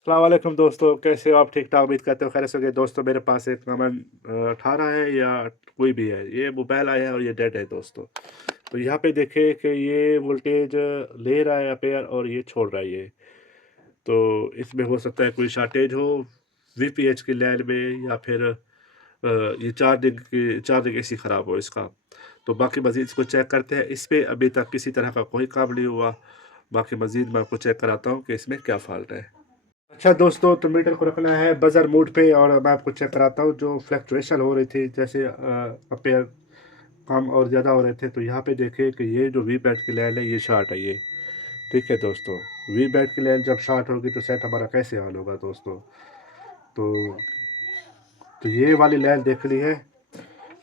अस्सलाम वालेकुम दोस्तों, कैसे हो आप? ठीक-ठाक उम्मीद करते हो खैरियत से होंगे। दोस्तों मेरे पास एक कॉमन 18 है या कोई भी है, ये मोबाइल आया है और ये डेड है दोस्तों। तो यहाँ पे देखें कि ये वोल्टेज ले रहा है अपेयर और ये छोड़ रहा है ये। तो इसमें हो सकता है कोई शॉर्टेज हो वीपीएच की लाइन में या फिर ये चार्जिंग ऐसी ख़राब हो इसका। तो बाकी मज़ीद इसको चेक करते हैं। इस पे अभी तक किसी तरह का कोई काम नहीं हुआ। बाकी मज़ीद मैं आपको चेक कराता हूँ कि इसमें क्या फ़ॉल्ट है। अच्छा दोस्तों, तो मीटर को रखना है बजर मोड पे और मैं आपको चेक कराता हूँ जो फ्लक्चुएशन हो रही थी, जैसे अपेयर कम और ज़्यादा हो रहे थे। तो यहाँ पे देखिए कि ये जो वी बैट की लाइन है ये शॉर्ट है ये। ठीक है दोस्तों, वी बैट की लाइन जब शॉर्ट होगी तो सेट हमारा कैसे हल होगा दोस्तों। तो ये वाली लाइन देख ली है,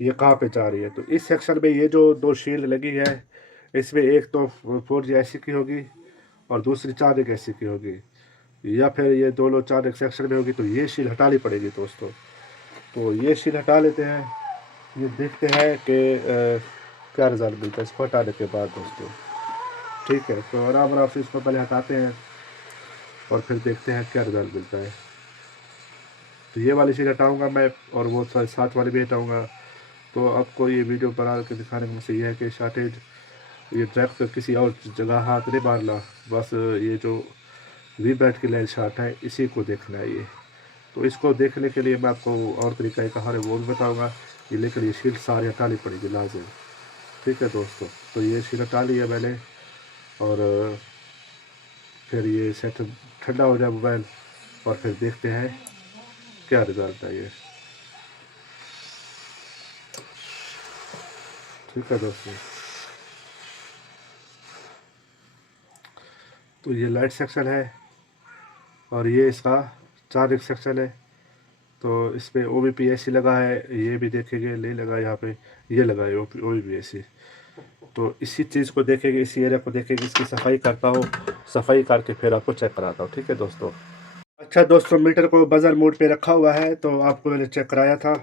ये कहाँ पे जा रही है। तो इस सेक्शन में ये जो दो शील्ड लगी है, इसमें एक तो 4G ऐसी की होगी और दूसरी 4G ऐसी की होगी, या फिर ये दोनों 4 एक सेक्शन में होगी। तो ये शील हटानी पड़ेगी दोस्तों। तो ये शील हटा लेते हैं, ये देखते हैं कि क्या रिज़ल्ट मिलता है इसको हटाने के बाद दोस्तों। ठीक है, तो आराम आराम से इसको पहले हटाते हैं और फिर देखते हैं क्या रिज़ल्ट मिलता है। तो ये वाली शील हटाऊँगा मैं और वो साथ वाली भी हटाऊँगा। तो आपको ये वीडियो बना के दिखाने का मुझसे ये है कि शॉर्टेज ये डायरेक्ट किसी और जगह हाथ नहीं मारना, बस ये जो वी बैट की लाइन शॉर्ट है इसी को देखना है ये। तो इसको देखने के लिए मैं आपको और तरीका एक है वो भी बताऊँगा। ये लेकिन ये शील्ड सारी हटानी पड़ेगी लाज़िम। ठीक है दोस्तों, तो ये शील्ड हटा ली है मैंने और फिर ये सेट ठंडा हो जाए मोबाइल और फिर देखते हैं क्या रिज़ल्ट है ये। ठीक है दोस्तों, तो ये लाइट सेक्शन है और ये इसका चार्जिंग सेक्शन है। तो इस पे OBP AC लगा है, ये भी देखेंगे नहीं लगा यहाँ पे, ये लगा है OBP AC। तो इसी चीज़ को देखेंगे, इसी एरिया को देखेंगे, इसकी सफाई करता हूँ, सफाई करके फिर आपको चेक कराता हूँ। ठीक है दोस्तों। अच्छा दोस्तों, मीटर को बजर मोड पे रखा हुआ है, तो आपको मैंने चेक कराया था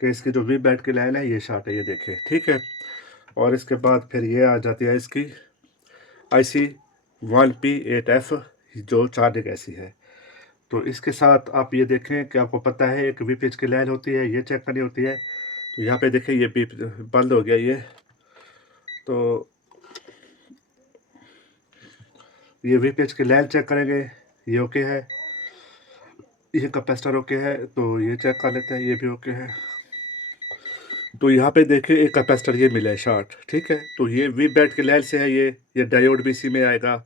कि इसकी जो वी बैट की लाइन है ये शॉर्ट है, ये देखें। ठीक है, और इसके बाद फिर ये आ जाती है इसकी IC1P8F जो चार्जिंग ऐसी है। तो इसके साथ आप ये देखें कि आपको पता है एक वीपीएच की लाइन होती है, ये चेक करनी होती है। तो यहाँ पे देखें ये बीप बंद हो गया तो ये वीपीएच की लाइन चेक करेंगे, ये ओके है। ये कैपेसिटर ओके है, तो ये चेक कर लेते हैं, ये भी ओके है। तो यहाँ पे देखिए एक कैपेसिटर ये मिला है शॉर्ट। ठीक है, तो ये वी बैट की लाइन से है ये डायोड भी इसी में आएगा।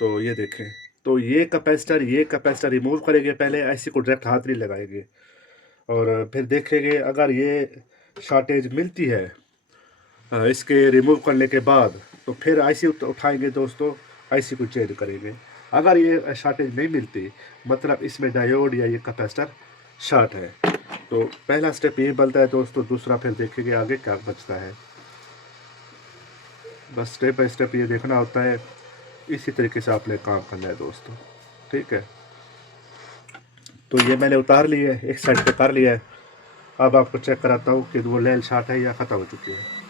तो ये देखें, तो ये कैपेसिटर रिमूव करेंगे पहले, ऐसे को डायरेक्ट हाथ नहीं लगाएंगे और फिर देखेंगे अगर ये शॉर्टेज मिलती है इसके रिमूव करने के बाद, तो फिर आईसी उठाएंगे दोस्तों, आईसी को चेंज करेंगे। अगर ये शॉर्टेज नहीं मिलती, मतलब इसमें डायोड या ये कैपेसिटर शॉर्ट है, तो पहला स्टेप ये बनता है दोस्तों। दूसरा फिर देखेंगे आगे क्या बचता है। बस स्टेप बाय स्टेप ये देखना होता है, इसी तरीके से आपने काम करना है दोस्तों। ठीक है, तो ये मैंने उतार लिया है, एक साइड पे कर लिया है। अब आपको चेक कराता हूँ कि वो लेल शॉर्ट है या ख़त्म हो चुकी है।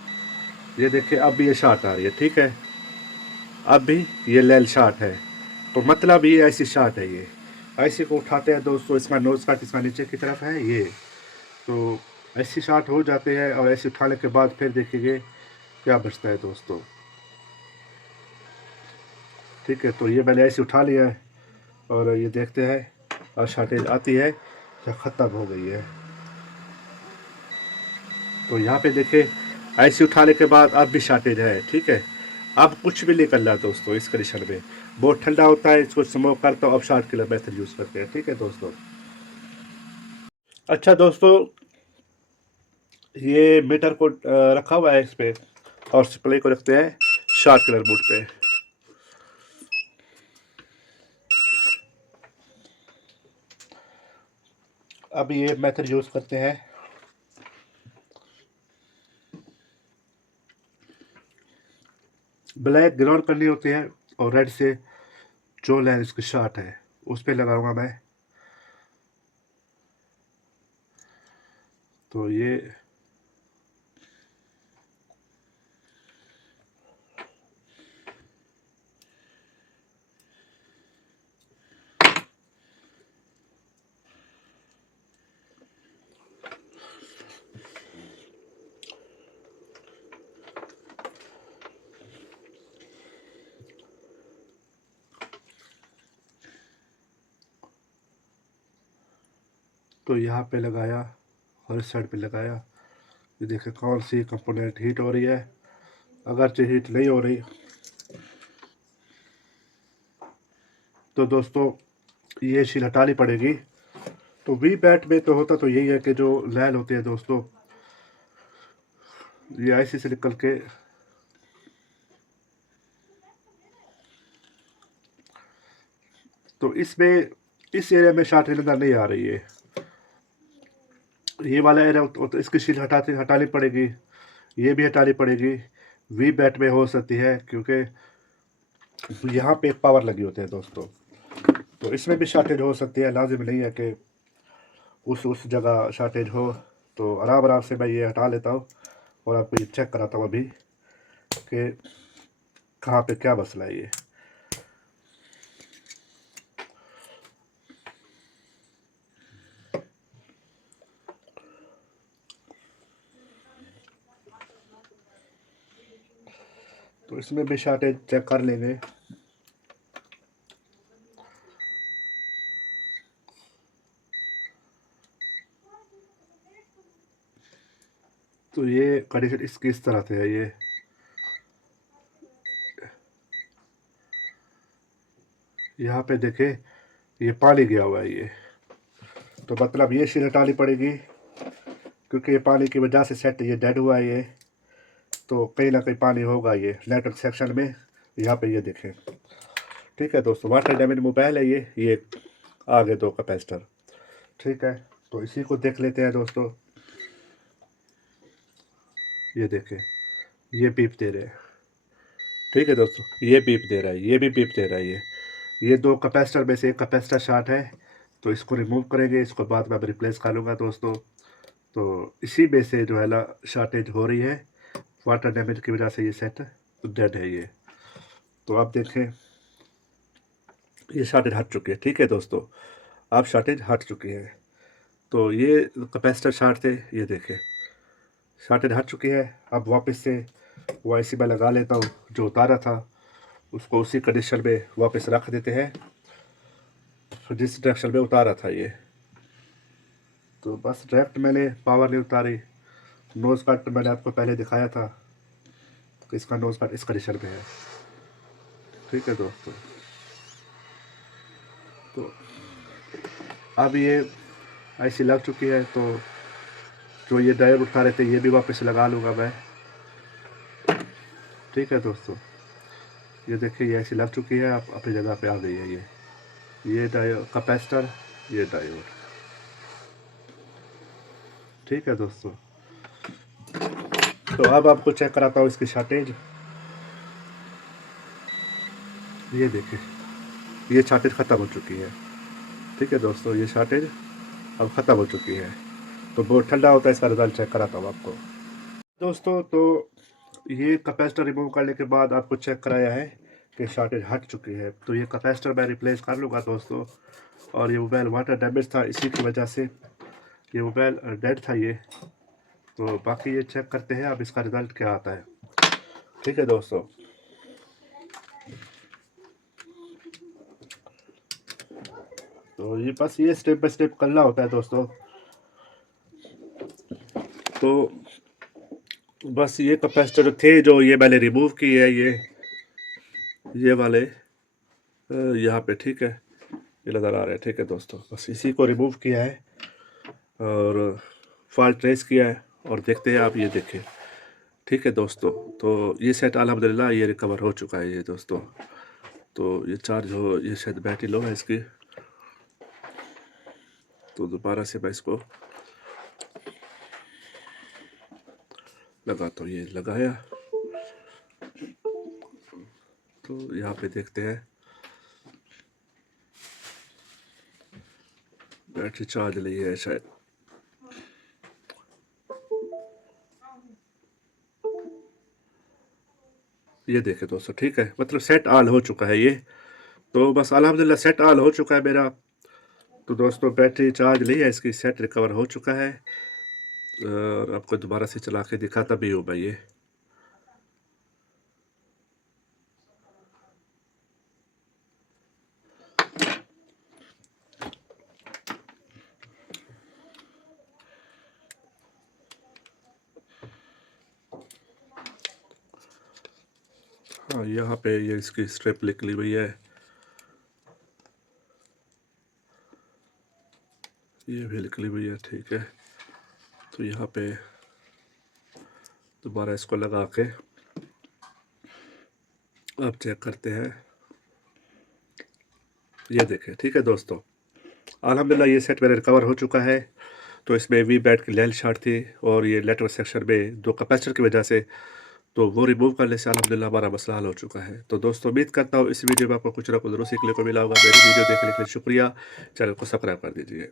ये देखिए अब भी ये शॉर्ट आ रही है। ठीक है, अब भी ये लेल शार्ट है, तो मतलब ये ऐसी शार्ट है। ये ऐसी को उठाते हैं दोस्तों, इसका नोज कट इसका नीचे की तरफ है ये। तो ऐसी शार्ट हो जाते हैं और ऐसे उठाने के बाद फिर देखेंगे क्या बचता है दोस्तों। ठीक है, तो ये मैंने ऐसे उठा लिया है और ये देखते हैं और शार्टेज आती है या ख़त्म हो गई है। तो यहाँ पे देखें ऐसे उठाने के बाद अब भी शार्टेज है। ठीक है, अब कुछ भी नहीं करना दोस्तों इस कंडीशन में। बहुत ठंडा होता है, इसको स्मोक करता हूँ, अब शार्ट किलर मेथड यूज़ करते हैं। ठीक है दोस्तों। अच्छा दोस्तों, ये मीटर को रखा हुआ है इस पे और डिस्प्ले को रखते हैं शार्ट कलर मोड पे। अब ये मेथड यूज़ करते हैं। ब्लैक ग्राउंड करनी होती है और रेड से जो लाइन इसकी शार्ट है उस पे लगाऊंगा मैं। तो ये तो यहाँ पे लगाया और इस साइड पे लगाया। ये देखिए कौन सी कंपोनेंट हीट हो रही है। अगर हीट नहीं हो रही तो दोस्तों ये शील हटानी पड़ेगी। तो वी बैट में तो होता तो यही है कि जो लैन होती है दोस्तों, ये आईसी से निकल के तो इसमें इस एरिया में शार्ट नज़र नहीं आ रही है। ये वाला एरिया तो इसकी शीट हटानी पड़ेगी, ये भी हटानी पड़ेगी। वी बैट में हो सकती है क्योंकि यहाँ पे पावर लगी होती है दोस्तों, तो इसमें भी शॉर्टेज हो सकती है। लाजिम नहीं है कि उस जगह शॉर्टेज हो। तो आराम आराम से मैं ये हटा लेता हूँ और आपको ये चेक कराता हूँ अभी कि कहाँ पे क्या मसला है ये। तो इसमें भी शॉर्टेज चेक कर लेंगे। तो ये कंडीशन इसकी इस तरह से है। यहाँ पे देखे ये पानी गया हुआ है ये, तो मतलब ये शीट हटानी पड़ेगी क्योंकि ये पानी की वजह से सेट ये डेड हुआ है ये। तो कहीं ना कहीं पानी होगा ये नेटवर्क सेक्शन में। यहाँ पे ये देखें। ठीक है दोस्तों, वाटर डैमेज मोबाइल है ये आगे दो कैपेसिटर। ठीक है, तो इसी को देख लेते हैं दोस्तों। ये देखें, ये बीप दे रहे हैं। ठीक है दोस्तों, ये बीप दे रहा है, ये भी बीप दे रहा है। ये दो कैपेसिटर में से एक कैपेसिटर शॉर्ट है, तो इसको रिमूव करेंगे। इसको बाद में अब रिप्लेस कर लूँगा दोस्तों। तो इसी में से जो है ना शॉर्टेज हो रही है, वाटर डैमेज की वजह से ये सेट डेड है ये। तो आप देखें ये शॉर्टेज हट चुकी है। ठीक है दोस्तों, अब शॉर्टेज हट चुकी है। तो ये कैपेसिटर शॉर्ट थे, ये देखें शॉर्टेज हट चुकी है। अब वापस से वो ऐसी मैं लगा लेता हूँ, जो उतारा था उसको उसी कंडीशन में वापस रख देते हैं जिस डायरेक्शन में उतारा था ये। तो बस डायरेक्ट मैंने पावर नहीं उतारी। नोज़ कट मैंने आपको पहले दिखाया था कि इसका नोज़ कट इस कंडीशन में है। ठीक है दोस्तों, तो अब ये ऐसी लग चुकी है। तो जो ये डायर उठा रहे थे ये भी वापस लगा लूँगा मैं। ठीक है दोस्तों, ये देखिए ये ऐसी लग चुकी है, अब अपनी जगह पे आ गई है ये डायोड कैपेसिटर, ये डायोड। ठीक है दोस्तों, तो अब आपको चेक कराता हूँ इसकी शॉर्टेज। ये देखिए ये शॉर्टेज ख़त्म हो चुकी है। ठीक है दोस्तों, ये शॉर्टेज अब ख़त्म हो चुकी है। तो बहुत ठंडा होता है, इसका रिजल्ट चेक कराता हूँ आपको दोस्तों। तो ये कैपेसिटर रिमूव करने के बाद आपको चेक कराया है कि शॉर्टेज हट चुकी है। तो ये कैपेसिटर मैं रिप्लेस कर लूँगा दोस्तों। और ये मोबाइल वाटर डैमेज था, इसी की वजह से ये मोबाइल डेड था ये। तो बाकी ये चेक करते हैं अब इसका रिज़ल्ट क्या आता है। ठीक है दोस्तों, तो ये बस ये स्टेप बाय स्टेप करना होता है दोस्तों। तो बस ये कैपेसिटर थे जो ये मैंने रिमूव किए है, ये वाले यहाँ पे। ठीक है, ये नज़र आ रहे हैं। ठीक है दोस्तों, बस इसी को रिमूव किया है और फॉल्ट ट्रेस किया है और देखते हैं आप ये देखें। ठीक है दोस्तों, तो ये सेट अल्हम्दुलिल्लाह ये रिकवर हो चुका है ये दोस्तों। तो ये चार्ज हो, ये शायद बैटरी लो है इसकी। तो दोबारा से मैं इसको लगाता हूँ। ये लगाया तो यहाँ पे देखते हैं बैटरी चार्ज ली है शायद। ये देखे दोस्तों, ठीक है, मतलब सेट ऑल हो चुका है ये। तो बस अल्हम्दुलिल्लाह सेट ऑल हो चुका है मेरा। तो दोस्तों बैटरी चार्ज ली है इसकी, सेट रिकवर हो चुका है। और आपको दोबारा से चला के दिखाता भी हूँ मैं ये। हाँ, यहाँ पे ये इसकी स्ट्रिप निकली हुई है, ये भी निकली हुई है, ठीक है। तो यहाँ पे दोबारा इसको लगा के अब चेक करते हैं, ये देखें, ठीक है दोस्तों। अल्हम्दुलिल्लाह ये सेट मेरा रिकवर हो चुका है। तो इसमें वी बैट की लेल शॉर्ट थी और ये लेटर सेक्शन में 2 कैपेसिटर की वजह से, तो वो रिमूव करने से अल्हम्दुलिल्लाह हमारा मसला हल हो चुका है। तो दोस्तों उम्मीद करता हूँ इस वीडियो में आपको कुछ ना कुछ ज़रूर सीखने को मिला होगा। मेरी वीडियो देखने के लिए शुक्रिया। चैनल को सब्सक्राइब कर दीजिए।